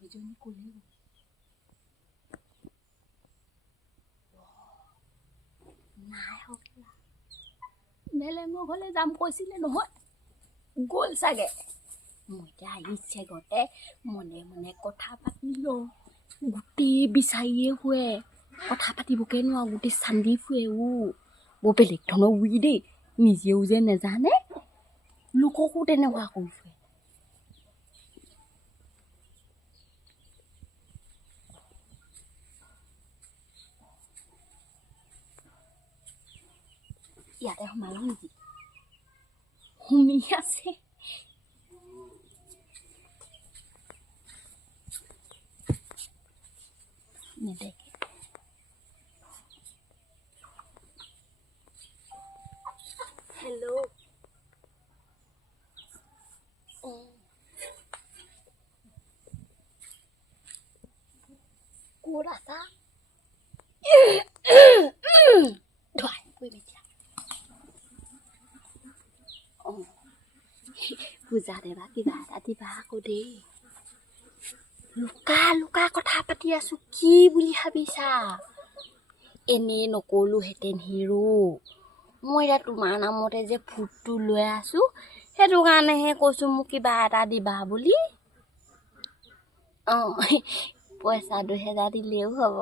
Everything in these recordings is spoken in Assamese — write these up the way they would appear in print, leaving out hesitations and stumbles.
এজনী ক'লে নাই হ'বলা বেলেগৰ ঘৰলৈ যাম কৈছিলে নহয় গ'ল চাগে মই এতিয়া আহিছে গতে মনে মনে কথা পাতি লওঁ গোটেই বিচাৰিয়ে শুৱে কথা পাতিবকে নোৱাৰো গোটেই চান্দি শুৱে বৰ বেলেগ ধৰণৰ উৰি দেই নিজেও যে নেজানে লোককো তেনেকুৱা কৰি ফুৰে ইয়াতে সোমালো নেকি শুনি আছে নেদেখে হেল্ল' ক'ত আছা ধোৱাই কৈ মেতিয়া পূজা দেবা কিবা এটা দিবা আকৌ দেই লুকা লুকা কথা পাতি আছো কি বুলি ভাবিছা এনেই নকলোহেঁতেন হিৰো মই এতিয়া তোমাৰ নামতে যে ফুটটো লৈ আছো সেইটো কাৰণেহে কৈছো মোক কিবা এটা দিবা বুলি পইচা 2000 দিলেও হ'ব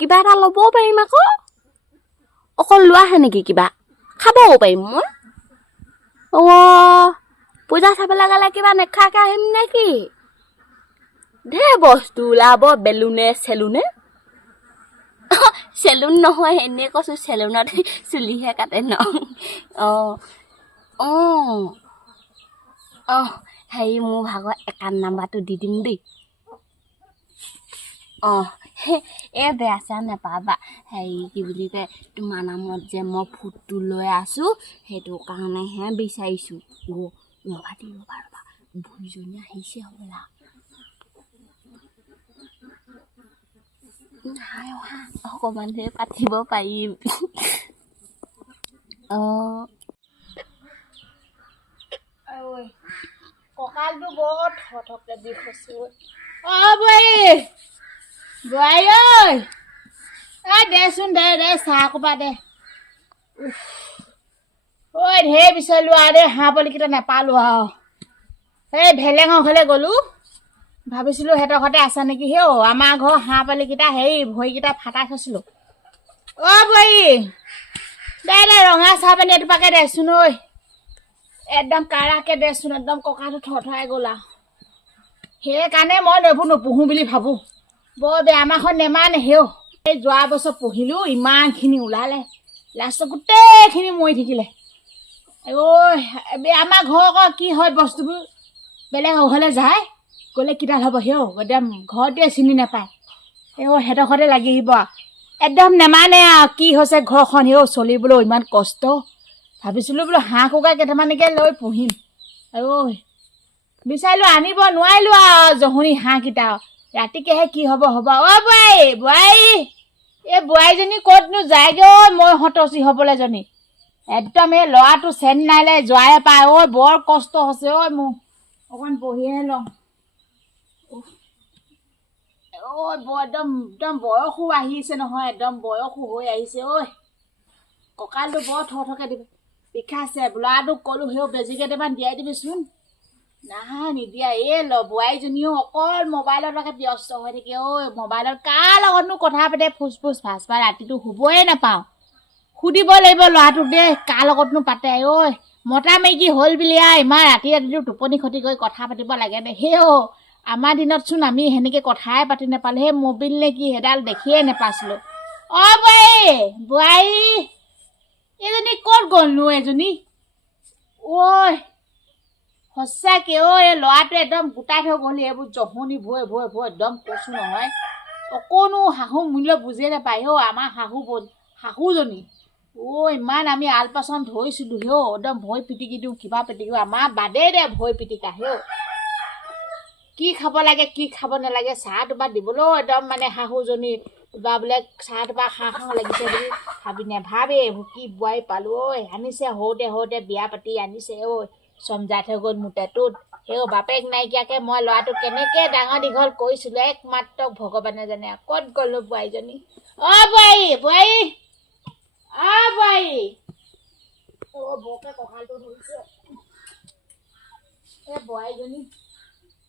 কিবা এটা ল'বও পাৰিম আকৌ অকল লোৱাহে নেকি কিবা খাবও পাৰিম মই পূজা চাবলৈ গ'লে কিবা নেখাকে আহিম নেকি ঢেৰ বস্তু ওলাব বেলুনে চেলুনে চেলুন নহয় এনেই কৈছো চেলুনত চুলিহে কাটে ন হেৰি মোৰ ভাগৰ একাউণ্ট নাম্বাৰটো দি দিম দেই বেয়া চেয়া নেপাবা হেৰি কি বুলি কয় তোমাৰ নামত যে মই ফুটটো লৈ আছো সেইটো কাৰণেহে বিচাৰিছোঁ ৰ'বা বুঢ়ীজনী আহিছে হ'বলা নাই অহা অকণমানহে পাতিব পাৰিম কঁকালটো বৰ থপথপকে বিষ হৈছে বোৱাৰী ঐ দেচোন দে চাহ ক'বা দে ঢেৰ বিচাৰিলো আৰু দে হাঁহ পোৱালিকেইটা নেপালো আৰু এই ভেলেঙৰ ঘৰলৈ গ'লো ভাবিছিলো সিহঁতৰ ঘৰতে আছে নেকি আমাৰ ঘৰ হাঁহ পোৱালিকেইটা ভৰিকেইটা ফাটাই থৈছিলো বোৱাৰী দে ৰঙা চাহ পানী এটোপাকে দেচোন ঐ একদম কাৰাকে দেচোন একদম কঁকালটো থৰথৰাই গ'ল আৰু সেইকাৰণে মই এইবোৰ নোপোহো বুলি ভাবো বৰ বেয়া আমাৰখন নেমানে এই যোৱা বছৰ পুহিলো ইমানখিনি ওলালে লাষ্টত গোটেইখিনি মৰি থাকিলে আমাৰ ঘৰ আকৌ কি হয় বস্তুবোৰ বেলেগ ঘৰলৈ যায় গ'লে কিডাল হ'ব একদম ঘৰতে চিনি নাপায় সিহঁতৰ ঘৰতে লাগি আহিব একদম নেমানে আৰু কি হৈছে ঘৰখন চলিবলৈ ইমান কষ্ট ভাবিছিলো বোলো হাঁহ কুকুৰা কেইটামানকে লৈ পুহিম বিচাৰিলো আনিব নোৱাৰিলো আৰু জহনি হাঁহকেইটা ৰাতিকেহে কি হ'ব বোৱাৰী এই বোৱাৰীজনী ক'তনো যায়গৈ মই হতচি হ'বলৈ জনী একদম এই ল'ৰাটো চেন্নাইলৈ যোৱাই পায় বৰ কষ্ট হৈছে মোৰ অকণ বহিহে লওঁ একদম বয়সো আহিছে নহয় একদম বয়সো হৈ আহিছে কঁকালটো বৰ থৰথৰকে দিব বিষাইছে ল'ৰাটোক ক'লো বেজি কেইটামান দিয়াই দিবিচোন নাই নিদিয়া বোৱাৰীজনীও অকল মোবাইলৰ লগে ব্যস্ত হৈ থাকে মোবাইলত কাৰ লগতনো কথা পাতে ফুচ ফাচ পাই ৰাতিটো শুবই নাপাওঁ সুধিব লাগিব ল'ৰাটোক দেই কাৰ লগতনো পাতে মতা মাইকী হ'ল বুলি ইমান ৰাতিটো টোপনি ক্ষতি কৰি কথা পাতিব লাগে নে আমাৰ দিনতচোন আমি সেনেকে কথাই পাতি নাপালো মবিল নে কি সেইডাল দেখিয়ে নাপাইছিলো বোৱাৰী এজনী ক'ত গ'লনো এজনী সঁচাকে এই ল'ৰাটোৱে একদম গোটাই থৈ গ'ল এইবোৰ জহনি ভয়ে একদম কৈছো নহয় অকণো শাহু মূল্য বুজিয়ে নাপায় আমাৰ শাহুজনী ইমান আমি আলপাচন ধৰিছিলো একদম ভৰি পিটিকি দিওঁ কিবা পিটিকি আমাৰ বাদেই দে ভৰি পিটিকা কি খাব লাগে কি খাব নালাগে চাহ টোপা দিবলৈও একদম মানে শাহুজনী কিবা বোলে চাহ টোপা খাওঁ লাগিছে বুলি ভাবি নেভাবে এইবোৰ কি বোৱাৰী পালো আনিছে সৰুতে বিয়া পাতি আনিছে চমজাই থৈ গ'ল মোটেটোত সেই বাপেক নাইকিয়াকে মই ল'ৰাটো কেনেকে ডাঙৰ দীঘল কৰিছিলো একমাত্ৰ ভগৱানে জানে ক'ত গ'লো বোৱাৰীজনী বোৱাৰী বৌকে কঁকালটো ধৰিছে এই বোৱাৰীজনী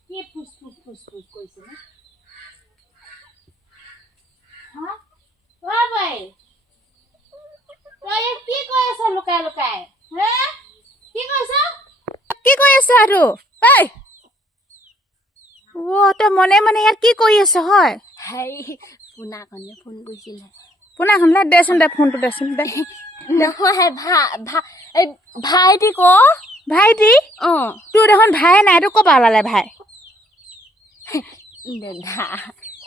কি ফুচ কৰিছে ন বোৱাৰী তই কি কৈ আছ লুকাই হা কি কৈছ কি কৈ আছ আৰু ঐ তই মনে ইয়াত কি কৰি আছ হয় পোনাকনে ফোন কৰিছিলে পোনাখন দেচোন দে ফোনটো দেচোন দে নহয় ভাইটি ক ভাইটি তোৰ দেখোন ভাই নাই তোৰ ক'ৰ পৰা ওলালে ভাই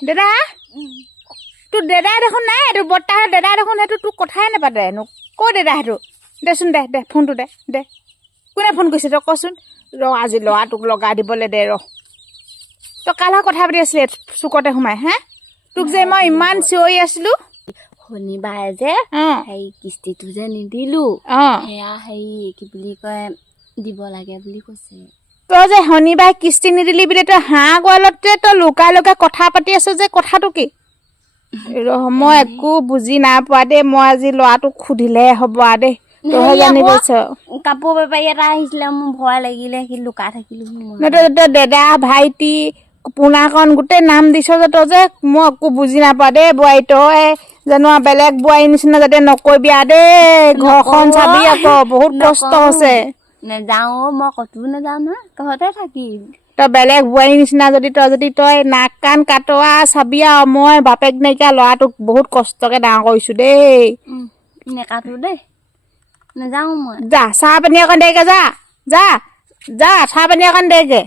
দাদা তোৰ দাদা দেখোন নাই তোৰ বৰ্তাহঁতৰ দাদা দেখোন সেইটো তোৰ কথাই নাপাতে ক'ৰ দাদা সেইটো দেচোন দে ফোনটো দে কোনে ফোন কৰিছে তই কচোন আজি ল'ৰাটোক লগাই দিবলৈ দে তই কাৰ লগত কথা পাতি আছিলি চুকতে সোমাই হা তোক যে মই ইমান চিঞৰি আছিলো শনিবাৰে যে কিস্তিটো যে নিদিলো সেয়া কি বুলি কয় দিব লাগে বুলি কৈছে তই যে শনিবাৰে কিস্তি নিদিলি বুলি তই হাঁহ গোৱালতে তই লুকাই কথা পাতি আছ যে কথাটো কি মই একো বুজি নাই পোৱা দেই মই আজি ল'ৰাটোক সুধিলে হ'ব দেই তই জানি গৈছ কাপোৰ বেপাৰী এটা আহিছিলে মোৰ ভয় লাগিলে সি লুকাই থাকিলো দাদা ভাইটি পোনাকণ গোটেই নাম দিছ যে তই যে মই একো বুজি নাপাওঁ দেই বোৱাৰী তই জানো বেলেগ বোৱাৰী নিচিনা যাতে নকৰিবি দেই ঘৰখন চাবি আকৌ বহুত কষ্ট হৈছে নাযাও মই কতো নাযাওঁ নহয় ঘৰতে থাকিম তই বেলেগ বোৱাৰী নিচিনা তই নাক কাণ কাটোৱা চাবি আৰু মই বাপেক নাইকিয়া ল'ৰাটোক বহুত কষ্টকে ডাঙৰ কৰিছো দেই নেকাটো দেই নাযাওঁ মই যা চাহ পানী অকণ দেগে যা চাহ পানী অকণ দেগে